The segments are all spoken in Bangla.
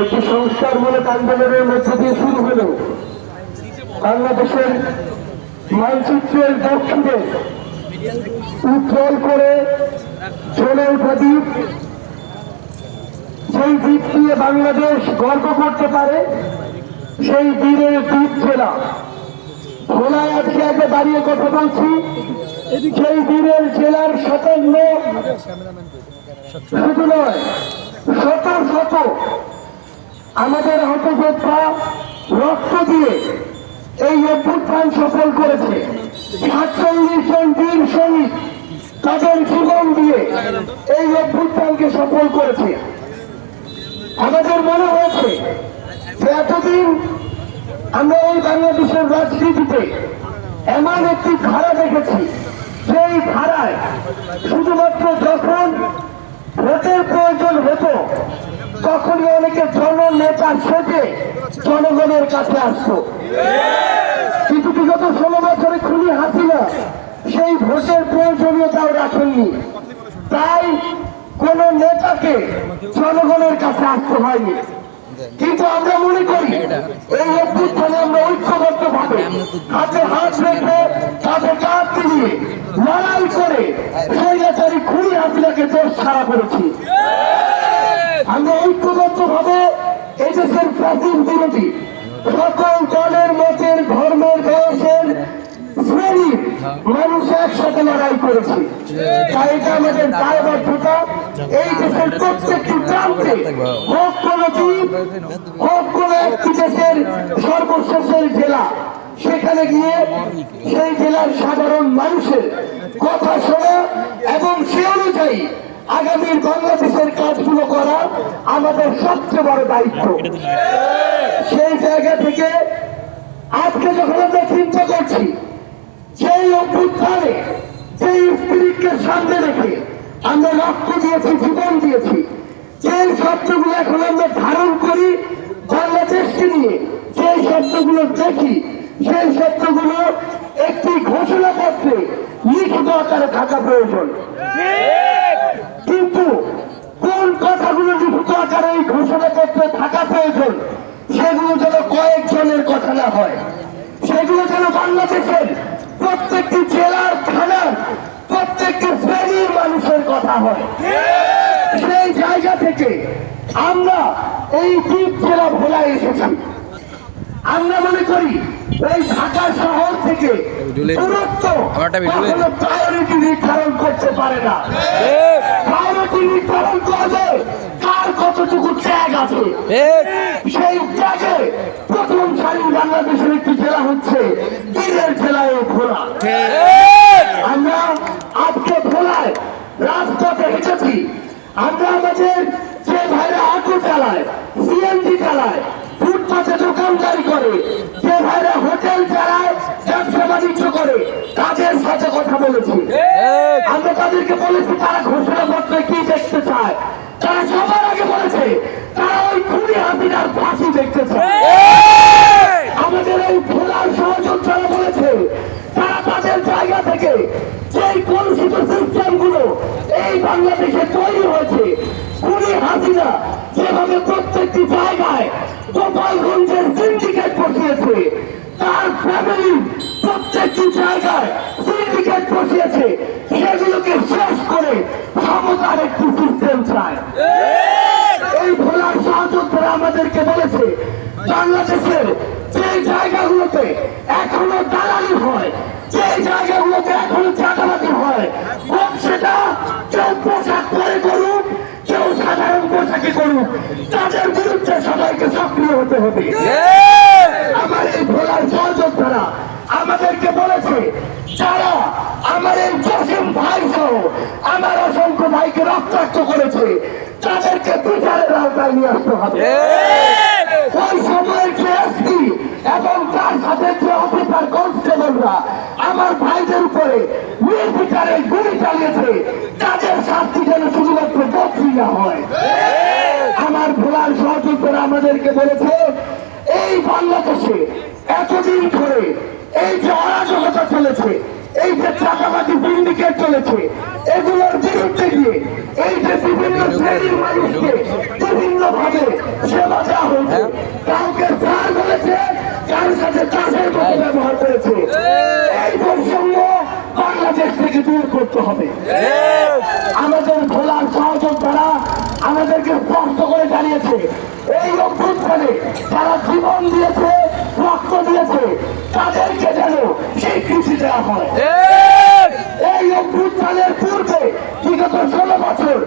একটি সংস্কারমূলক আন্দোলনের মধ্য দিয়ে শুরু হলেও বাংলাদেশের মানচিত্রের দক্ষিণে উজ্জ্বল করে চলে ওঠা দ্বীপ সেই দ্বীপ দিয়ে বাংলাদেশ গর্ব করতে পারে, সেই বীরের দ্বীপ জেলা ভোলায় আজকে আগে দাঁড়িয়ে কথা বলছি, সেই বীরের জেলার সাতান্ন, শুধু নয়, শত শত আমাদের হতযোদ্ধা রক্ত দিয়ে এই অভ্যুত্থান সফল করেছে। সাতচল্লিশ জন বীর সৈনিক তাদের জীবন দিয়ে এই অভ্যুত্থানকে সফল করেছে। আমাদের মনে হয়েছে যে এতদিন আমরা এই বাংলাদেশের রাজনীতিতে এমন একটি ধারা দেখেছি সেই ধারায় শুধুমাত্র যখন ভোটের প্রয়োজন হতো তখনই অনেকে জননেতা সেজে জনগণের কাছে আসতো। কিন্তু বিগত ষোলো বছরে খুনি হাসিনা সেই ভোটের প্রয়োজনীয়তাও রাখেননি। তাই কোন নেতাকে জনগণের কাছে আসতে হয়নি। কিন্তু আমরা মনে করি, এই অভ্যুত্থানে আমরা ঐক্যবদ্ধ ভাবে হাতে হাত রেখে হাতে কাঁধ দিয়ে লড়াই করে স্বৈরাচারী খুনি হাসিনাকে দেশ ছাড়া করেছি। আমরা ঐক্যবদ্ধ ভাবে এই প্রাচীন বিরোধী সকল দলের মতের, ধর্মের, বয়সের শ্রেণির মানুষ একসাথে লড়াই করেছি। তাই এটা আমাদের দায়বদ্ধতা। এই দেশের প্রত্যেকটি প্রান্তে হোক কোনো দ্বীপ, হোক কোনো একটি দেশের সর্বশেষের জেলা, সেখানে গিয়ে সেই জেলার সাধারণ মানুষের কথা শোনা এবং সে অনুযায়ী আগামীর বাংলাদেশের কাজগুলো করা আমাদের সবচেয়ে বড় দায়িত্ব। সেই জায়গা থেকে আজকে যখন আমরা চিন্তা করছি সেই অভ্যুত্থানে সেই স্পিরিটকে সামনে রেখে আমরা রক্ত দিয়েছি জীবন দিয়েছি সেই শব্দগুলো এখন আমরা ধারণ করি বাংলাদেশকে নিয়ে সেই শব্দগুলো দেখি সেই শব্দগুলো একটি ঘোষণাপত্রে লিখিত আকারে থাকা প্রয়োজন। কথাগুলো লিখিত আকারে এই ঘোষণাপত্রে থাকা প্রয়োজন সেগুলো যেন কয়েকজনের কথা না হয়। সেগুলো যেন বাংলাদেশের প্রত্যেকটি জেলার থানার প্রত্যেকটি শ্রেণির মানুষের কথা হয়। সেই জায়গা থেকে আমরা এই দ্বীপ জেলা ভোলায় এসেছি। আমরা মনে করি এই ঢাকা শহর থেকে দূরত্ব প্রায়োরিটি নির্ধারণ করতে পারে না। প্রায়োরিটি নির্ধারণ করবে কার কতটুকু ত্যাগ আছে? সেই ত্যাগে প্রথম সারি বাংলাদেশের একটি জেলা হচ্ছে তীরের জেলায় ভোলা। আমরা আজকে ভোলায় রাজপথে হেঁটেছি। আমরা আমাদের কথা বলেছি। আমরা তাদেরকে বলেছি তারা ঘোষণাপত্রে কি দেখতে চায়? তারা সবার আগে বলেছে তারা ওই খুনি হাসিনার ফাঁসি দেখতে চায়। আমাদের এই ভোলার সহযোদ্ধারা বলেছে তারা তাদের জায়গা থেকে যেই কলুষিত সিস্টেমগুলো এই বাংলাদেশে তৈরি হয়েছে খুনি হাসিনা যেভাবে প্রত্যেকটি জায়গায় গোপালগঞ্জের সিন্ডিকেট বসিয়েছে তার ফ্যামিলি তাদের বিরুদ্ধে সবাইকে সক্রিয় হতে হবে। আমার এই ভোলার সহযোদ্ধারা আমাদেরকে বলেছে যারা আমার এই জসিম ভাই সহ আমার অসংখ্য ভাইকে রক্তাক্ত করেছে তাদেরকে বিচারের আওতায় নিয়ে আসতে হবে। ওই সময়ের যে এসপি এবং তার সাথে যে অফিসার কনস্টেবলরা আমার ভাইদের উপরে নির্বিচারে গুলি চালিয়েছে তাদের শাস্তি যেন শুধুমাত্র বদলি না হয় ভোলার সহযোগীরা আমাদেরকে বলেছে, এই বাংলাদেশে এতদিন ধরে এই যে অরাজকতা চলেছে, এই যে চাকাবাজি সিন্ডিকেট চলেছে, এগুলোর বিরুদ্ধে গিয়ে এই যে বিভিন্ন শ্রেণির মানুষকে বিভিন্ন ভাবে সেবা দেওয়া হয়েছে। কাউকে স্যার বলেছে কারোর সাথে চাষের মতো ব্যবহার করেছে। এই বৈষম্য বাংলাদেশ থেকে দূর করতে হবে আমাদের ভোলার সহযোগ দ্বারা আমাদেরকে স্পষ্ট জানিয়েছে এই অভ্যুত্থানে যারা জীবন দিয়েছে, রক্ত দিয়েছে। তাদেরকে যেন স্বীকৃতি দেওয়া হয়। এই অভ্যুত্থানের পূর্বে বিগত ষোলো বছর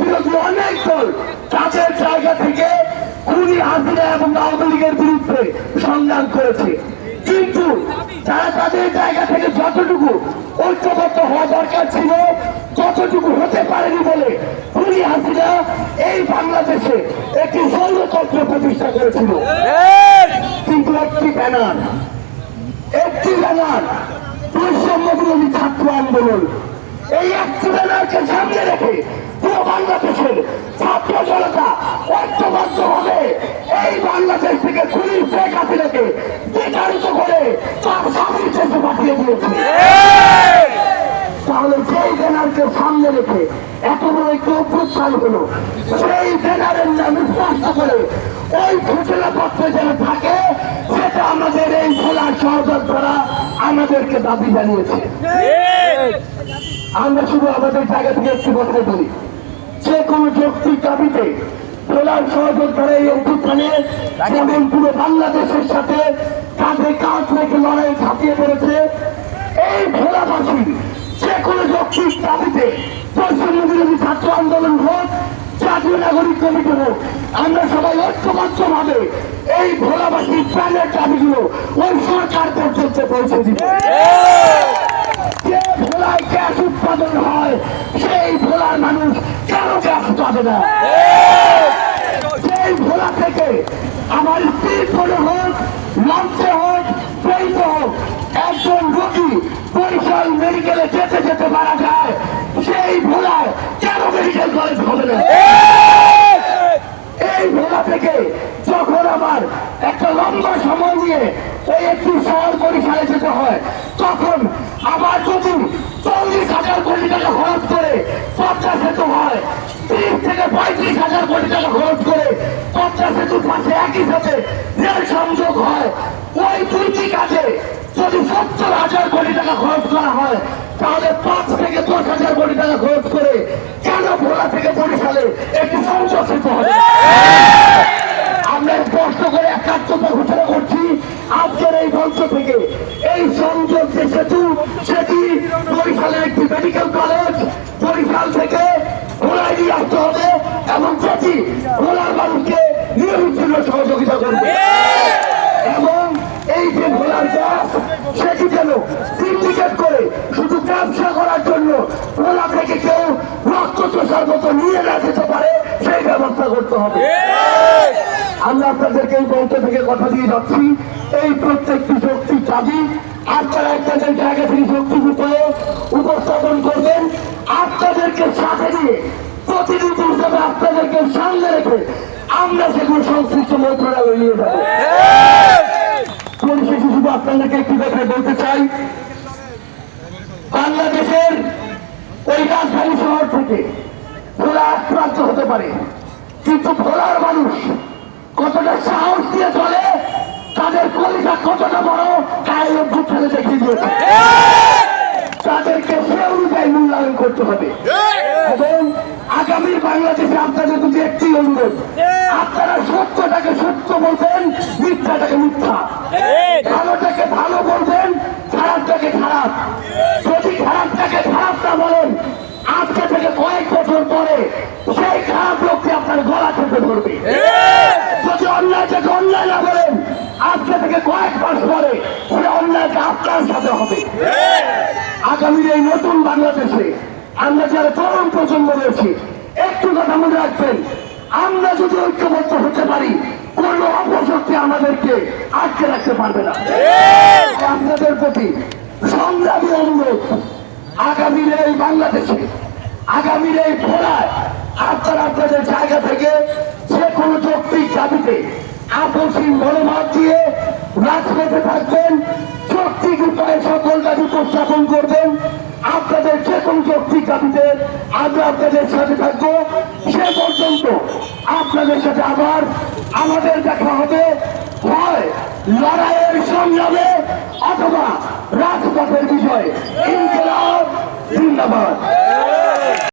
বিরোধী অনেক দল তাদের জায়গা থেকে খুনি এবং আওয়ামী লীগের বিরুদ্ধে সংগ্রাম করেছে। কিন্তু তারা তাদের জায়গা থেকে যতটুকু ঐক্যবদ্ধ হওয়া দরকার ছিল, ততটুকু হতে পারেনি বলে খুনি হাসিনা এই বাংলাদেশে একটি সৌরতন্ত্র প্রতিষ্ঠা করেছিল। কিন্তু একটি ব্যানার একটি ব্যানার বৈষম্য বিরোধী ছাত্র আন্দোলন। এই একটি ব্যানারকে সামনে রেখে পুরো বাংলাদেশের ছাত্র জনতা ঐক্যবদ্ধ হবে এই বাংলাদেশ থেকে খুনি শেখ হাসিনাকে বিতাড়িত করে তার স্বামীর দেশে পাঠিয়ে দিয়েছে। তাহলে সেই ব্যানারকে সামনে রেখে এত বড় একটি অভ্যুত্থান হলো, সেই ব্যানারের নামে স্পষ্ট করে ওই ঘোষণাপত্রে যেন থাকে, সেটা আমাদের এই খোলার সহযোগ দ্বারা আমাদেরকে দাবি জানিয়েছে। আমরা শুধু আমাদের জায়গা থেকে একটি কথা বলি, যে কোনো যৌক্তিক দাবিতে খোলার সহযোগ দ্বারা এই অভ্যুত্থানে যেমন পুরো বাংলাদেশের সাথে কাঁধে কাঁধ রেখে লড়াই ঝাঁপিয়ে পড়েছে, এই ভোলাবাসী যে কোনো যৌক্তিক দাবিতে পশ্চিম বিরোধী ছাত্র আন্দোলন হোক জাতীয় নাগরিক কমিটি হোক আমরা সবাই ঐক্যবদ্ধ ভাবে এই ভোলাবাসীর প্রাণের দাবিগুলো ওই সরকার পর্যন্ত পৌঁছে দিবে যে ভোলায় গ্যাস উৎপাদন হয় সেই ভোলার মানুষ কেন গ্যাস পাবে না। সেই ভোলা থেকে আমার স্ত্রীর করে হোক লঞ্চে হোক ট্রেনে হোক একজন রোগী বরিশাল মেডিকেলে যেতে যেতে মারা যায়। সেই ভোলায় কেন মেডিকেল কলেজ হবে না? এই ভোলা থেকে যখন আমার একটা লম্বা সময় নিয়ে ওই একটি শহর বরিশালে যেতে হয়, তখন আমার যদি চল্লিশ হাজার কোটি টাকা খরচ করে পদ্মা সেতু হয়, ত্রিশ থেকে পঁয়ত্রিশ হাজার কোটি টাকা খরচ করে পদ্মা সেতুর পাশে একই সাথে রেল সংযোগ হয়। ওই দুইটি কাজে যদি সত্তর হাজার কোটি টাকা খরচ করা হয়, তাহলে পাঁচ থেকে দশ হাজার কোটি টাকা খরচ করে কেন ভোলা থেকে বরিশালে একটি সংযোগ সেতু হবে। আমরা স্পষ্ট করে একাত্মতা ঘোষণা করছি, আজকের এই মঞ্চ থেকে এই সংযোগ যে সেতু, সেটি বরিশালের একটি মেডিকেল কলেজ বরিশাল থেকে ভোলায় নিয়ে আসতে হবে এবং সেটি ভোলার মানুষকে নিরবিচ্ছিন্ন সহযোগিতা করবে এবং এই যে ভোলার গ্যাস সেটি যেন সিন্ডিকেট করে শুধু ব্যবসা করার জন্য ভোলা থেকে কেউ রক্ত চোষার নিয়ে যেতে পারে, সেই ব্যবস্থা করতে হবে। আমরা আপনাদেরকে এই মঞ্চ থেকে কথা দিয়ে যাচ্ছি। এই প্রত্যেকটি শক্তি চাবি আপনারা আপনাদের জায়গা থেকে শক্তি রূপে উপস্থাপন করবেন। আপনাদেরকে সাথে নিয়ে প্রতিনিধি হিসেবে আপনাদেরকে সামনে রেখে আমরা সেগুলো সংশ্লিষ্ট মন্ত্রণালয়ে নিয়ে যাব। পরিশেষে শুধু আপনাদেরকে একটি কথা বলতে চাই। বাংলাদেশের ওই রাজধানী শহর থেকে ভোলা আক্রান্ত হতে পারে। কিন্তু ভোলার মানুষ কতটা সাহস দিয়ে চলে, তাদের কলিজা কতটা বড় তাই অভ্যুত্থানে দেখিয়ে দিয়েছে। তাদেরকে সে অনুযায়ী মূল্যায়ন করতে হবে। আগামী বাংলাদেশে আপনাদের প্রতি একটি অনুরোধ। আপনারা সত্যটাকে সত্য বলবেন মিথ্যাটাকে মিথ্যা। ভালোটাকে ভালো বলবেন খারাপটাকে খারাপ। যদি খারাপটাকে খারাপ না বলেন আজকে থেকে কয়েক বছর পরে সেই খারাপ লোককে আপনার গলা চেপে ধরবে। যদি অন্যায়টাকে অন্যায় না বলেন আজকে থেকে কয়েক মাস পরে সে অন্যায়কে আপনার সাথে হবে। আগামীর এই নতুন বাংলাদেশে আমরা যারা তরুণ প্রজন্ম রয়েছি একটু কথা মনে রাখবেন আমরা যদি ঐক্যবদ্ধ হতে পারি কোন অপশক্তি আমাদেরকে আটকে রাখতে পারবে না। আপনাদের প্রতি সংগ্রামী অনুরোধ আগামীর এই বাংলাদেশে আগামীর এই ফোড়ায় আপনারা আপনাদের জায়গা থেকে যে কোনো যৌক্তিক দাবিতে আপসীন মনোভাব দিয়ে রাজপথে থাকবেন। যৌক্তিক উপায়ে আমরা আপনাদের সাথে থাকব। সে পর্যন্ত আপনাদের সাথে আবার আমাদের দেখা হবে। হয় লড়াইয়ের সংগ্রামে অথবা রাজপথের বিজয়। ইনকলাব, জিন্দাবাদ।